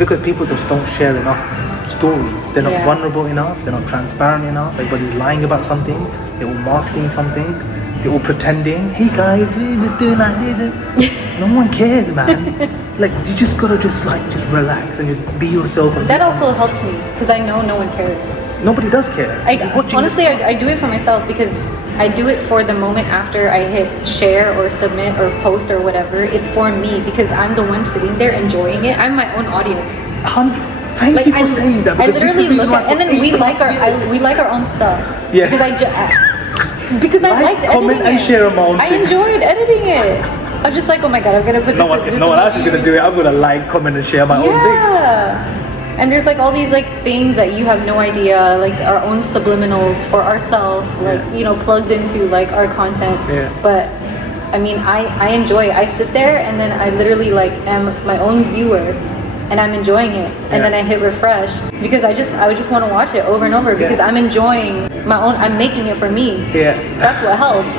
because people just don't share enough stories. They're not Yeah. vulnerable enough. They're not transparent enough. Everybody's lying about something. They're all masking something. They're all pretending. Hey guys, we're just doing like this. No one cares, man. Like you just gotta just relax and just be yourself. And That be also honest. helps me because I know no one cares. Nobody does care. Honestly, I do it for myself because I do it for the moment after I hit share or submit or post or whatever. It's for me because I'm the one sitting there enjoying it. I'm my own audience. Thank you for saying that. I because this is literally the reason look why at, and then for we 8+ like years- our own stuff. Yeah. Because I liked editing comment, and it. share my own I thing. enjoyed editing it. I'm just like, oh my god, I'm gonna put If no one else is gonna do it, I'm gonna like, comment, and share my own thing. Yeah. And there's like all these like things that you have no idea, like our own subliminals for ourselves, like plugged into like our content. Yeah. But I mean, I enjoy it. I sit there and then I literally like am my own viewer, and I'm enjoying it. And then I hit refresh because I just want to watch it over and over because I'm enjoying my own. I'm making it for me. Yeah. That's what helps.